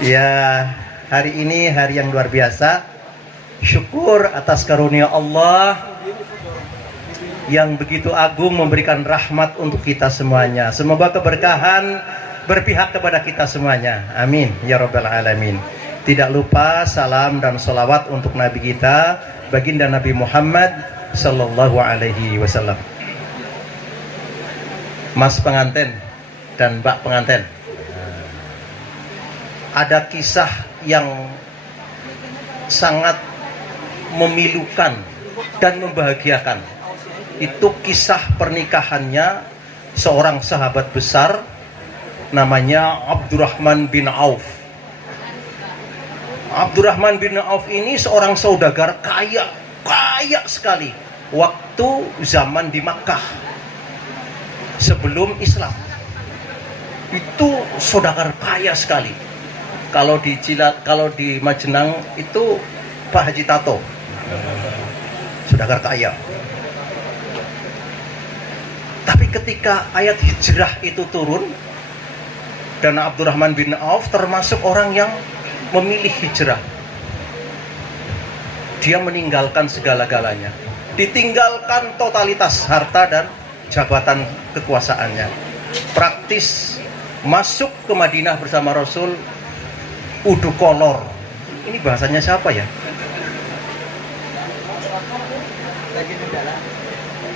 Ya, hari ini hari yang luar biasa. Syukur atas karunia Allah yang begitu agung memberikan rahmat untuk kita semuanya. Semoga keberkahan berpihak kepada kita semuanya. Amin ya rabbal alamin. Tidak lupa salam dan salawat untuk Nabi kita, baginda Nabi Muhammad sallallahu alaihi wasallam. Mas pengantin dan Mbak pengantin, ada kisah yang sangat memilukan dan membahagiakan. Itu kisah pernikahannya seorang sahabat besar namanya Abdurrahman bin Auf. Abdurrahman bin Auf ini seorang saudagar kaya sekali waktu zaman di Makkah sebelum Islam. Itu saudagar kaya sekali. Kalau di Majenang itu Pak Haji Tato, saudagar kaya. Tapi ketika ayat hijrah itu turun, dan Abdurrahman bin Auf termasuk orang yang memilih hijrah, dia meninggalkan segala-galanya, ditinggalkan totalitas harta dan jabatan kekuasaannya, praktis masuk ke Madinah bersama Rasul, udu kolor. Ini bahasanya siapa ya?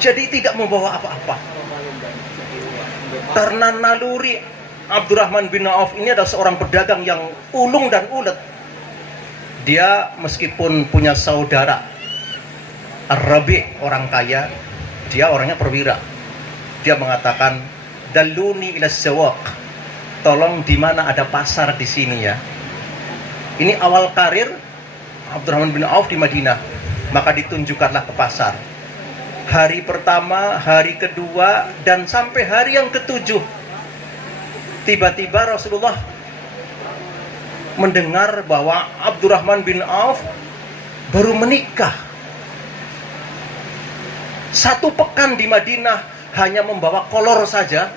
Jadi tidak membawa apa-apa. Karena naluri Abdurrahman bin Auf ini adalah seorang pedagang yang ulung dan ulet. Dia meskipun punya saudara Ar-Rabi, orang kaya, dia orangnya perwira. Dia mengatakan, "Dalluni ila sawaq." Tolong di mana ada pasar di sini ya. Ini awal karir Abdurrahman bin Auf di Madinah. Maka ditunjukkanlah ke pasar. Hari pertama, hari kedua, dan sampai hari yang ketujuh, tiba-tiba Rasulullah mendengar bahwa Abdurrahman bin Auf baru menikah. 1 pekan di Madinah hanya membawa kolor saja,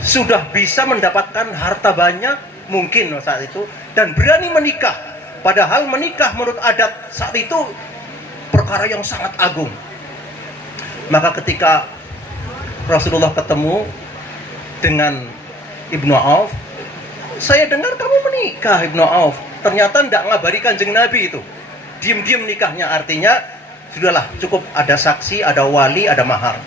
sudah bisa mendapatkan harta banyak mungkin saat itu, dan berani menikah. Padahal menikah menurut adat saat itu perkara yang sangat agung. Maka ketika Rasulullah ketemu dengan Ibnu Auf, "Saya dengar kamu menikah, Ibnu Auf." Ternyata tidak ngabari Kanjeng Nabi itu. Diam-diam nikahnya, artinya sudahlah, cukup ada saksi, ada wali, ada mahar.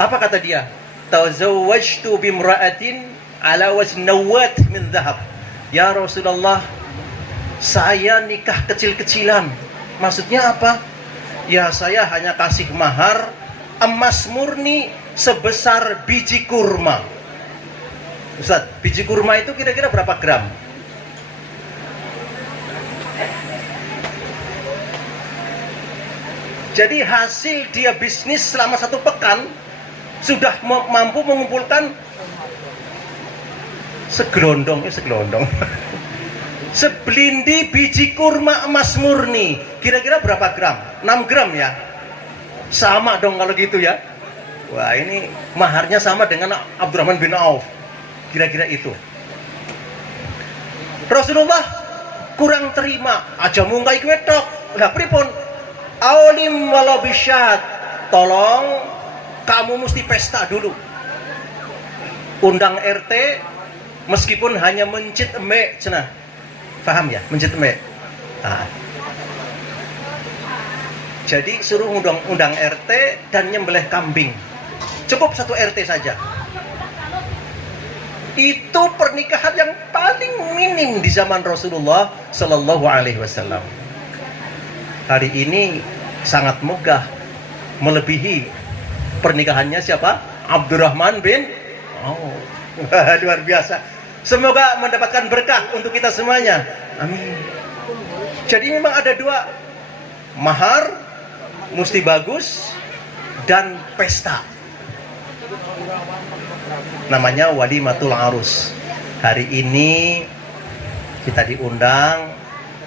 Apa kata dia? "Tazawwajtu bimra'atin ala wasnawat min dhahab." Ya Rasulullah, saya nikah kecil-kecilan. Maksudnya apa? Ya, saya hanya kasih mahar emas murni sebesar biji kurma. Ustaz, biji kurma itu kira-kira berapa gram? Jadi hasil dia bisnis selama 1 pekan sudah mampu mengumpulkan segelondong sebelindi biji kurma emas murni. Kira-kira berapa gram? 6 gram ya? Sama dong kalau gitu ya. Wah, ini maharnya sama dengan Abdurrahman bin Auf. Kira-kira itu. Rasulullah kurang terima. Aja mungkai kwetok. Lah pripun? Aulim walau bisyat. Tolong kamu mesti pesta dulu. Undang RT meskipun hanya mencit emek cenah. Paham ya? Mencit emek. Nah. Jadi suruh undang RT dan nyembelih kambing. Cukup 1 RT saja. Itu pernikahan yang paling minim di zaman Rasulullah Sallallahu Alaihi Wasallam. Hari ini sangat megah, melebihi pernikahannya siapa? Abdurrahman bin Auf. Luar biasa. Semoga mendapatkan berkah untuk kita semuanya. Amin. Jadi memang ada 2, mahar mesti bagus dan pesta. Namanya walimatul arus. Hari ini kita diundang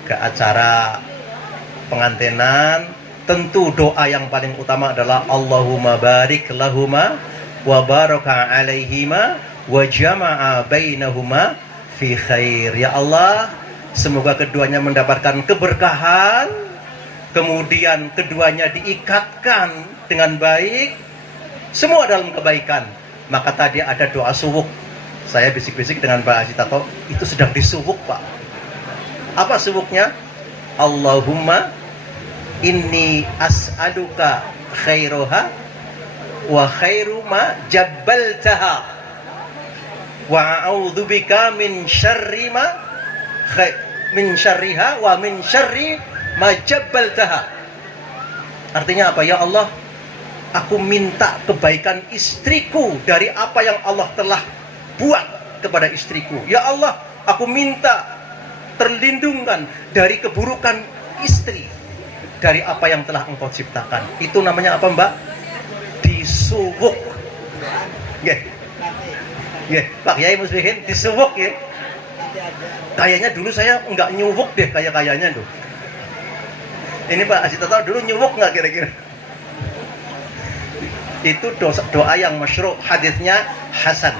ke acara pengantinan. Tentu doa yang paling utama adalah Allahumma barik lahuma wa baraka alaihima wa jama'a bainahuma fi khair. Ya Allah, semoga keduanya mendapatkan keberkahan, kemudian keduanya diikatkan dengan baik, semua dalam kebaikan. Maka tadi ada doa suwuk. Saya bisik-bisik dengan Pak Haji Tato, itu sedang disuwuk, Pak. Apa suwuknya? Allahumma inni as'aluka khairoha wa khairu ma jabbaltaha wa a'udzubika min syarri ma min syarriha wa min syarri ma jabbaltaha. Artinya apa? Ya Allah, aku minta kebaikan istriku dari apa yang Allah telah buat kepada istriku. Ya Allah, aku minta terlindungkan dari keburukan istri dari apa yang telah engkau ciptakan. Itu namanya apa, Mbak? Disuwuk. Nggih. Nggih, Pak Yai Muslihin disuwuk ya. Kayaknya dulu saya enggak nyuwuk deh kayaknya tuh. Ini Pak Haji Tato dulu nyuwuk enggak kira-kira? Itu doa yang masyru', hadisnya hasan.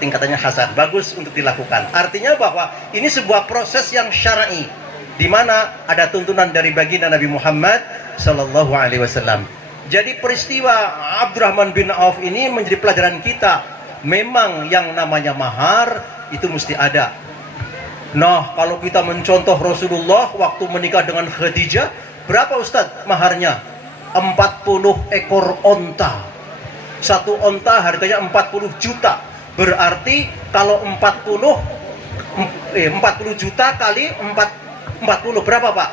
Tingkatannya hasan, bagus untuk dilakukan. Artinya bahwa ini sebuah proses yang syar'i, di mana ada tuntunan dari baginda Nabi Muhammad sallallahu alaihi wasallam. Jadi peristiwa Abdurrahman bin Auf ini menjadi pelajaran kita. Memang yang namanya mahar itu mesti ada. Nah, kalau kita mencontoh Rasulullah waktu menikah dengan Khadijah, berapa Ustadz maharnya? 40 ekor onta. Satu onta harganya 40 juta. Berarti kalau 40 juta kali 40 berapa, Pak?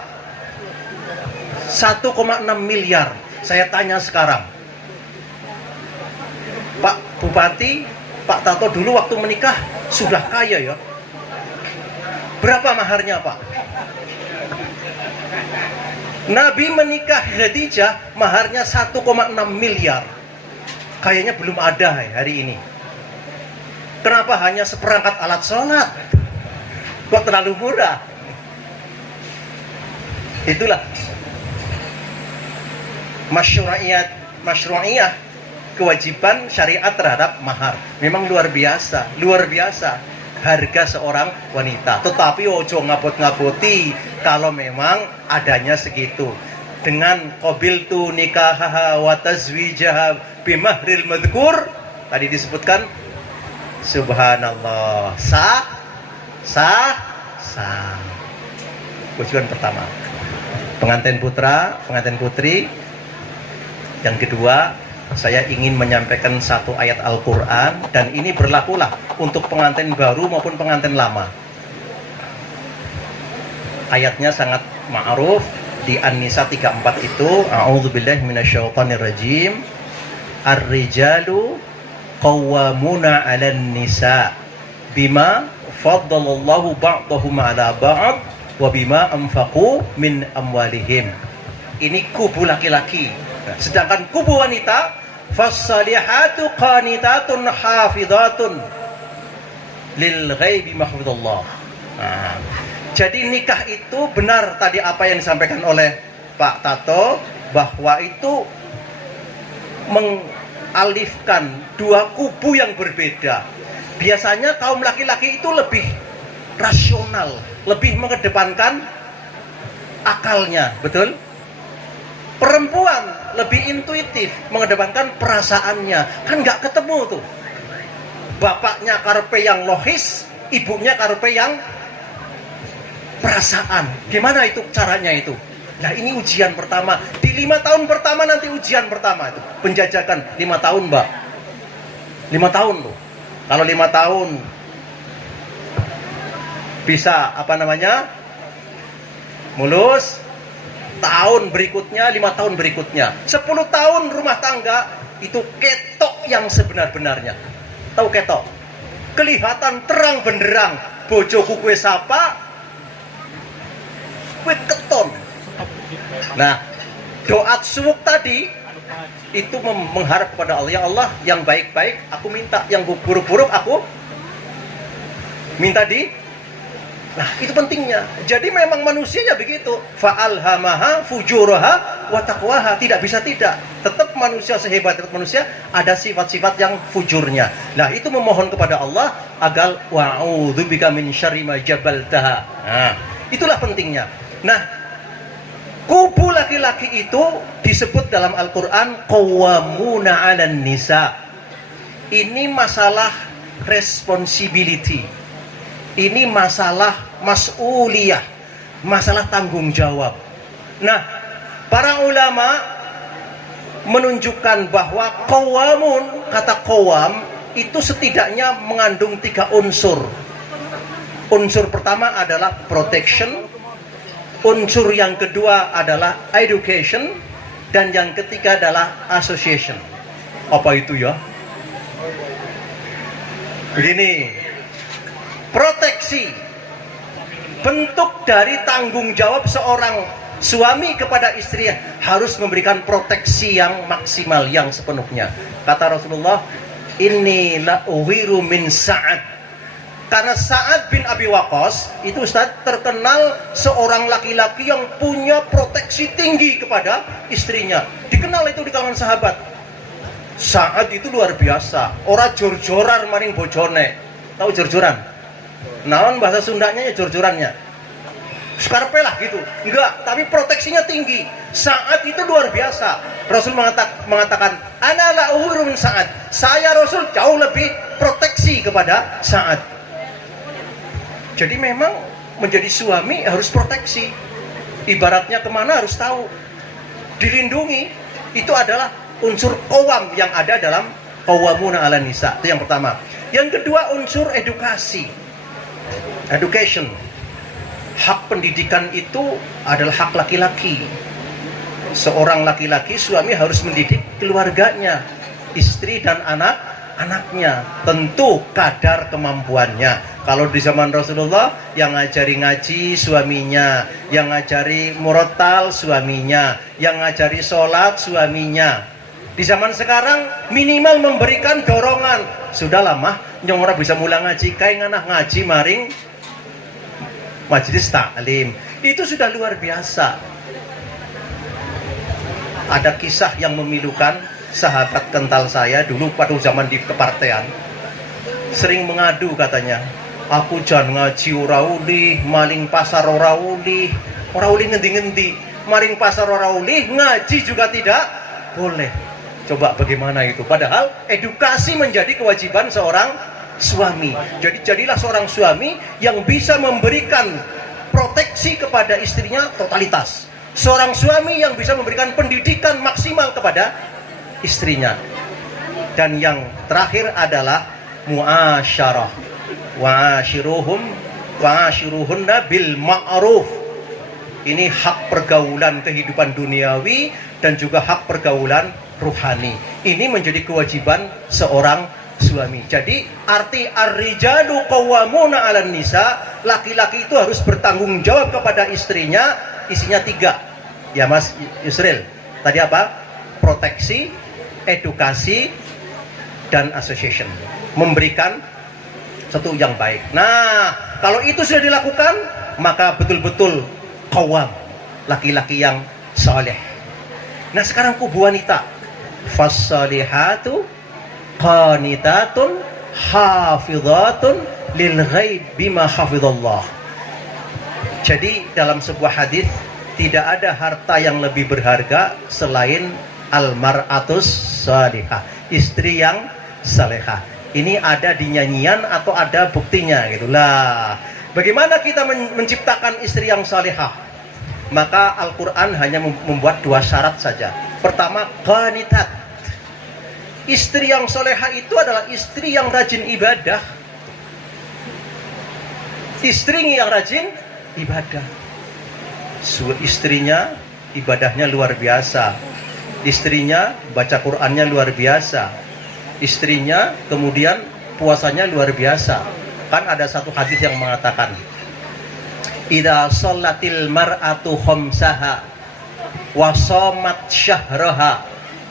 1,6 miliar. Saya tanya sekarang, Pak Bupati, Pak Tato dulu waktu menikah sudah kaya ya? Berapa maharnya, Pak? Nabi menikah Khadijah maharnya 1,6 miliar. Kayaknya belum ada hari ini. Kenapa hanya seperangkat alat sholat? Kok terlalu murah? Itulah masyru'iyah, kewajiban syariat terhadap mahar. Memang luar biasa harga seorang wanita. Tetapi ojo ngabot-ngaboti kalau memang adanya segitu. Dengan qabiltu nikahaha wa tazwijaha bimahril madhkur, tadi disebutkan subhanallah, sah. Kewajiban pertama. Pengantin putra, pengantin putri. Yang kedua, saya ingin menyampaikan satu ayat Al-Quran, dan ini berlakulah untuk pengantin baru maupun pengantin lama. Ayatnya sangat ma'ruf di An-Nisa 34 itu, a'udzubillahi minasyaitonirrajim, ar-rijalu qawwamuna 'alan nisa bima faddalallahu ba'dahum 'ala ba'd wa bima anfaqu min amwalihim. Ini kubu laki-laki. Sedangkan kubu wanita, fassalihatu qanitatun hafidhatun lil ghaibi mahfudullah. Nah, jadi nikah itu benar tadi apa yang disampaikan oleh Pak Tato, bahwa itu mengalifkan dua kubu yang berbeda. Biasanya kaum laki-laki itu lebih rasional, lebih mengedepankan akalnya, betul? Perempuan lebih intuitif, mengedepankan perasaannya. Kan nggak ketemu tuh. Bapaknya karepe yang logis, ibunya karepe yang perasaan. Gimana itu caranya itu? Nah, ini ujian pertama. Di 5 tahun pertama nanti ujian pertama itu. Penjajakan 5 tahun, Mbak. 5 tahun loh. Kalau 5 tahun bisa mulus, tahun berikutnya, 5 tahun berikutnya, 10 tahun rumah tangga itu ketok yang sebenar-benarnya. Tahu ketok? Kelihatan terang benderang. Bojoku kue sapa, kue keton. Nah, doa suwuk tadi itu mengharap kepada Allah, ya Allah, yang baik-baik aku minta, yang buruk-buruk aku minta di. Nah, itu pentingnya. Jadi memang manusianya begitu. Fa'alhamaha fujuraha wa taqwaha. Tidak bisa tidak. Tetap manusia sehebat manusia ada sifat-sifat yang fujurnya. Nah, itu memohon kepada Allah agar wa'udzubika min syarri ma jabaltaha. Nah, itulah pentingnya. Nah, kubu laki-laki itu disebut dalam Al-Qur'an qawwamuna 'alan nisa. Ini masalah responsibility. Ini masalah mas'uliyah, masalah tanggung jawab. Nah, para ulama menunjukkan bahwa qawamun, kata qawam itu setidaknya mengandung 3 unsur. Unsur pertama adalah protection, unsur yang kedua adalah education, dan yang ketiga adalah association. Apa itu ya? Begini, proteksi, bentuk dari tanggung jawab seorang suami kepada istri harus memberikan proteksi yang maksimal, yang sepenuhnya. Kata Rasulullah, inni la uwiru min Sa'ad. Karena Sa'ad bin Abi Waqqas itu Ustaz terkenal seorang laki-laki yang punya proteksi tinggi kepada istrinya. Dikenal itu di kalangan sahabat. Sa'ad itu luar biasa. Ora jor-joran maring bojone. Tahu jor-joran? Naon bahasa Sundanya ya jor-jorannya. Skarpe lah gitu. Enggak, tapi proteksinya tinggi. Sa'ad itu luar biasa. Rasul mengatakan, ana la uhuru min Sa'ad. Saya Rasul jauh lebih proteksi kepada Sa'ad. Jadi memang menjadi suami harus proteksi. Ibaratnya kemana harus tahu. Dilindungi. Itu adalah unsur qawam yang ada dalam qawwamuna 'alan nisa. Itu yang pertama. Yang kedua unsur edukasi. Education. Hak pendidikan itu adalah hak laki-laki. Seorang laki-laki, suami harus mendidik keluarganya, istri dan anak-anaknya. Tentu kadar kemampuannya. Kalau di zaman Rasulullah, yang ngajari ngaji suaminya, yang ngajari murattal suaminya, yang ngajari sholat suaminya. Di zaman sekarang minimal memberikan dorongan. Sudah lama nyong ora bisa mulang ngaji, kayak nganah ngaji maring majelis taklim. Itu sudah luar biasa. Ada kisah yang memilukan. Sahabat kental saya dulu pada zaman di kepartean sering mengadu, katanya, aku jan ngaji ora ulih, maling pasar ora ulih ngendi-ngendi, maling pasar ora ulih, ngaji juga tidak boleh. Coba bagaimana itu? Padahal edukasi menjadi kewajiban seorang suami. Jadi jadilah seorang suami yang bisa memberikan proteksi kepada istrinya totalitas. Seorang suami yang bisa memberikan pendidikan maksimal kepada istrinya. Dan yang terakhir adalah muasyarah. Wa'ashiruhunna bil ma'ruf. Ini hak pergaulan kehidupan duniawi dan juga hak pergaulan ruhani. Ini menjadi kewajiban seorang suami. Jadi arti ar-rijalu qawwamuna 'alan nisa, laki-laki itu harus bertanggung jawab kepada istrinya. Isinya 3. Ya Mas Yusril. Tadi apa? Proteksi, edukasi, dan association. Memberikan satu yang baik. Nah, kalau itu sudah dilakukan, maka betul-betul qawwam, laki-laki yang saleh. Nah, sekarang kubu wanita. Fassalihatu qanitatun hafizatun lil ghaib bima hafizallah. Jadi dalam sebuah hadis, tidak ada harta yang lebih berharga selain almar'atus salihah, istri yang salehah. Ini ada di nyanyian atau ada buktinya gitulah. Bagaimana kita menciptakan istri yang salehah? Maka Al-Quran hanya membuat 2 syarat saja. Pertama, qanitat. Istri yang salehah itu adalah istri yang rajin ibadah. Istri yang rajin ibadah. Istrinya ibadahnya luar biasa. Istrinya baca Qur'annya luar biasa. Istrinya kemudian puasanya luar biasa. Kan ada satu hadis yang mengatakan, idza shallatil mar'atu khamsaha wa shamat syahraha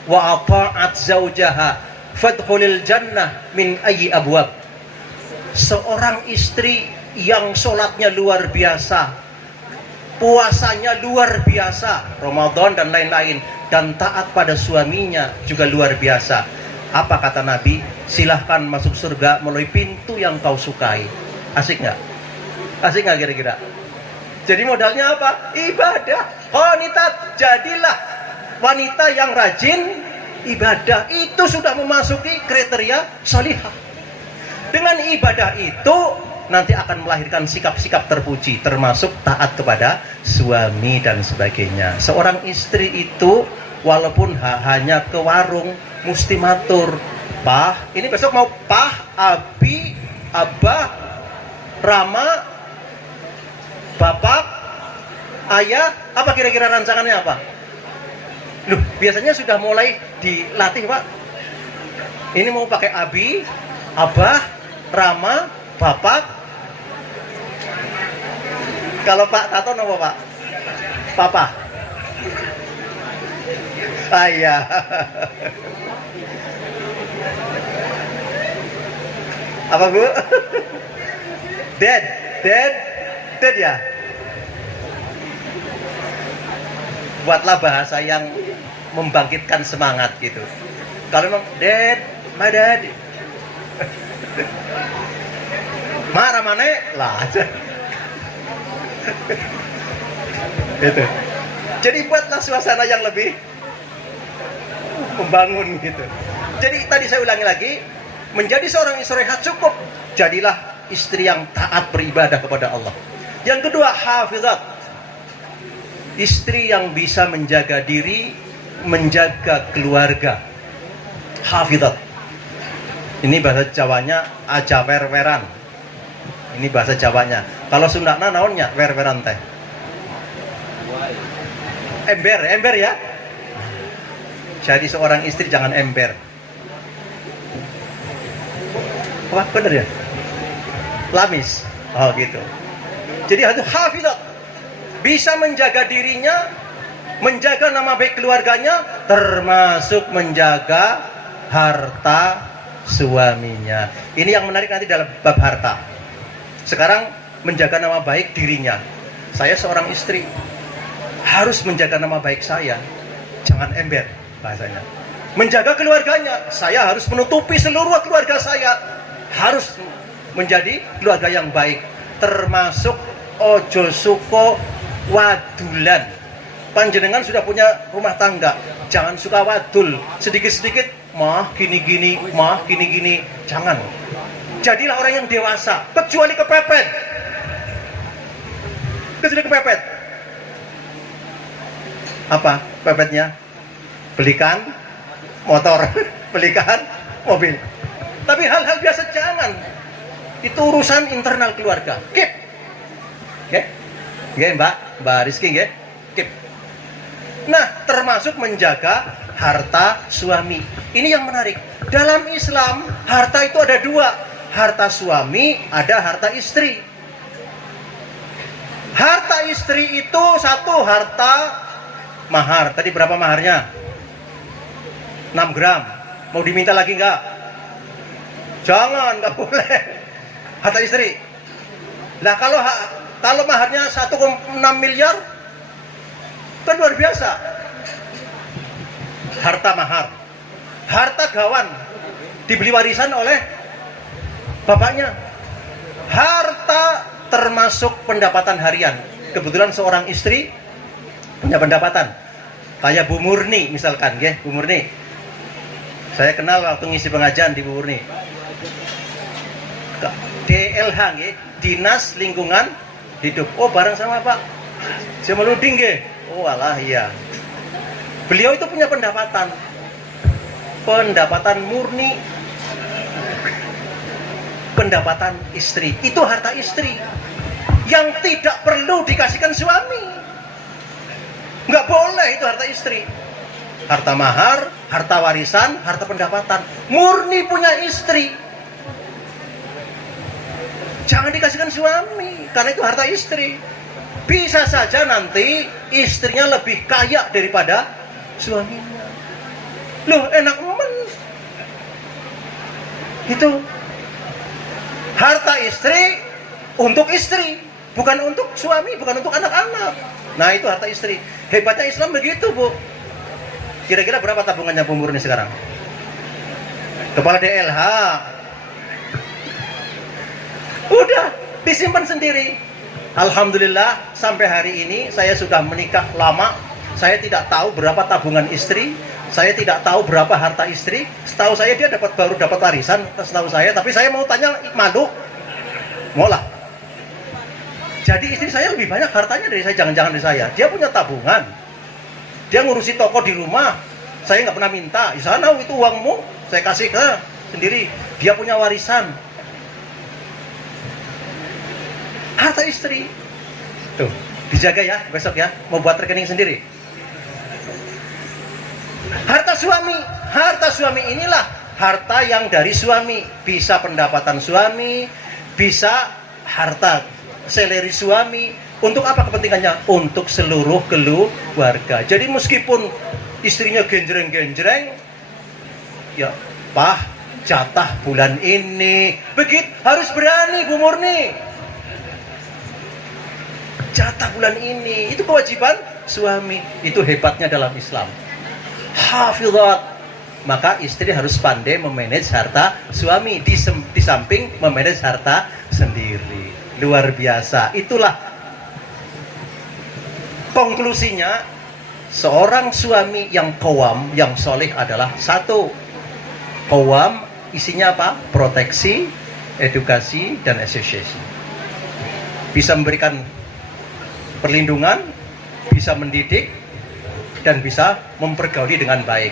wa ata'at zaujaha fadkhulil jannah min ayyi abwab. Seorang istri yang sholatnya luar biasa, puasanya luar biasa, Ramadan dan lain-lain, dan taat pada suaminya juga luar biasa. Apa kata Nabi? Silahkan masuk surga melalui pintu yang kau sukai. Asik nggak? Asik nggak kira-kira? Jadi modalnya apa? Ibadah. Qanitat, jadilah wanita yang rajin ibadah. Itu sudah memasuki kriteria salihah. Dengan ibadah itu nanti akan melahirkan sikap-sikap terpuji, termasuk taat kepada suami dan sebagainya. Seorang istri itu walaupun hanya ke warung mesti matur, "Pah, ini besok mau Pah, Abi, Abah, Rama, Bapak, Ayah." Apa kira-kira rancangannya apa? Loh, biasanya sudah mulai dilatih, Pak. Ini mau pakai Abi, Abah, Rama, Bapak. Kalau Pak Tato apa Pak? Papa. Ayah. Apa Bu? Dad ya. Buatlah bahasa yang membangkitkan semangat gitu. Kalau memang Dad, my dad. Marah mana lah. Itu. Jadi buatlah suasana yang lebih membangun gitu. Jadi tadi saya ulangi lagi, menjadi seorang istri cukup jadilah istri yang taat beribadah kepada Allah. Yang kedua, hafizat. Istri yang bisa menjaga diri, menjaga keluarga. Hafizat. Ini bahasa Jawanya aja wer-weran. Ini bahasa Jawanya. Kalau Sundana naonnya wer-weran teh. Ember ya. Jadi seorang istri jangan ember. Wah, bener ya? Lamis. Oh gitu. Jadi itu hafizat. Bisa menjaga dirinya, menjaga nama baik keluarganya, termasuk menjaga harta suaminya. Ini yang menarik nanti dalam bab harta. Sekarang menjaga nama baik dirinya. Saya seorang istri, harus menjaga nama baik saya. Jangan ember bahasanya. Menjaga keluarganya, saya harus menutupi seluruh keluarga saya. Harus menjadi keluarga yang baik. Termasuk ojo suko wadulan. Panjenengan sudah punya rumah tangga, jangan suka wadul. Sedikit-sedikit mah gini-gini, mah gini-gini. Jangan. Jadilah orang yang dewasa, kecuali kepepet. Kecuali kepepet. Apa pepetnya? Belikan motor, belikan mobil. Tapi hal-hal biasa jangan. Itu urusan internal keluarga. Keep. Ya, yeah, Mbak Rizky, ya. Keep. Nah, termasuk menjaga harta suami. Ini yang menarik. Dalam Islam, harta itu ada dua. Harta suami, ada harta istri. Harta istri itu satu, harta mahar. Tadi berapa maharnya? 6 gram. Mau diminta lagi enggak? Jangan, enggak boleh. Harta istri. Nah, kalau maharnya 1,6 miliar, kan luar biasa. Harta mahar. Harta gawan, dibeli warisan oleh bapaknya. Harta termasuk pendapatan harian. Kebetulan seorang istri punya pendapatan. Kayak Bu Murni misalkan, ya, Bu Murni. Saya kenal waktu ngisi pengajian di Bu Murni. DLH, ya, Dinas Lingkungan Hidup. Oh, bareng sama Pak Jamaludin, ya. Oh, alah, iya. Beliau itu punya pendapatan murni, pendapatan istri. Itu harta istri yang tidak perlu dikasihkan suami. Nggak boleh itu harta istri. Harta mahar, harta warisan, harta pendapatan murni punya istri. Jangan dikasihkan suami, karena itu harta istri. Bisa saja nanti istrinya lebih kaya daripada suaminya. Loh, enak men. Itu harta istri untuk istri. Bukan untuk suami, bukan untuk anak-anak. Nah, itu harta istri. Hebatnya Islam begitu, Bu. Kira-kira berapa tabungannya Bu Murni sekarang? Kepala DLH. Udah, disimpan sendiri. Alhamdulillah, sampai hari ini saya sudah menikah lama. Saya tidak tahu berapa tabungan istri. Saya tidak tahu berapa harta istri. Setahu saya dia baru dapat warisan, setahu saya. Tapi saya mau tanya, malu. Maulah. Jadi istri saya lebih banyak hartanya dari saya, jangan-jangan dari saya. Dia punya tabungan. Dia ngurusi toko di rumah. Saya nggak pernah minta. Di sana itu uangmu, saya kasih ke sendiri. Dia punya warisan. Harta istri. Tuh, dijaga ya besok ya. Mau buat rekening sendiri. Harta suami inilah harta yang dari suami. Bisa pendapatan suami, bisa harta salary suami. Untuk apa kepentingannya? Untuk seluruh keluarga. Jadi meskipun istrinya genjreng-genjreng, ya Pak, jatah bulan ini. Begitu, harus berani Bu Murni. Jatah bulan ini, itu kewajiban suami. Itu hebatnya dalam Islam. Hafizat. Maka istri harus pandai memanage harta suami di samping memanage harta sendiri. Luar biasa. Itulah konklusinya, seorang suami yang qawam, yang soleh adalah satu. Qawam isinya apa? Proteksi, edukasi, dan asosiasi. Bisa memberikan perlindungan, bisa mendidik, dan bisa mempergauli dengan baik.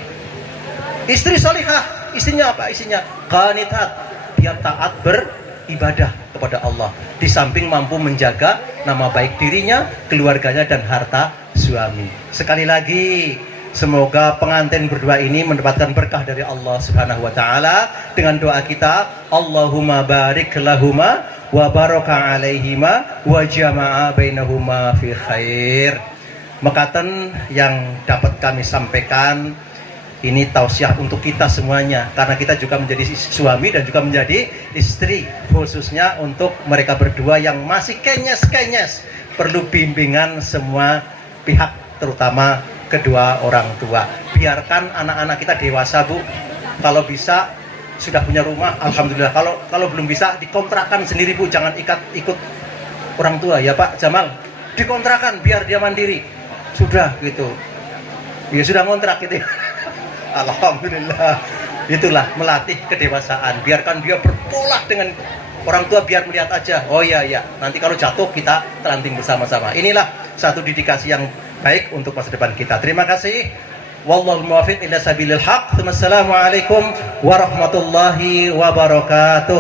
Istri solihah, isinya apa? Isinya qanitat, dia taat beribadah kepada Allah. Di samping mampu menjaga nama baik dirinya, keluarganya, dan harta suami. Sekali lagi, semoga pengantin berdua ini mendapatkan berkah dari Allah Subhanahu wa taala dengan doa kita, Allahumma barik lahuma wa baraka alaihima wa jama'a bainahuma fi khair. Mekaten yang dapat kami sampaikan ini tausiah untuk kita semuanya, karena kita juga menjadi suami dan juga menjadi istri, khususnya untuk mereka berdua yang masih kenyes-kenyes, perlu bimbingan semua pihak, terutama kedua orang tua. Biarkan anak-anak kita dewasa, Bu. Kalau bisa sudah punya rumah, alhamdulillah. Kalau belum bisa, dikontrakan sendiri, Bu. Jangan ikut orang tua, ya Pak Jamal. Dikontrakan biar dia mandiri. Sudah gitu. Ya sudah ngontrak gitu. Alhamdulillah. Itulah melatih kedewasaan. Biarkan dia berpola dengan orang tua, biar melihat aja. Oh iya, nanti kalau jatuh kita telanting bersama-sama. Inilah satu dedikasi yang baik untuk masa depan kita. Terima kasih. Wallahul muwaffiq ila sabilil haq. Wassalamualaikum warahmatullahi wabarakatuh.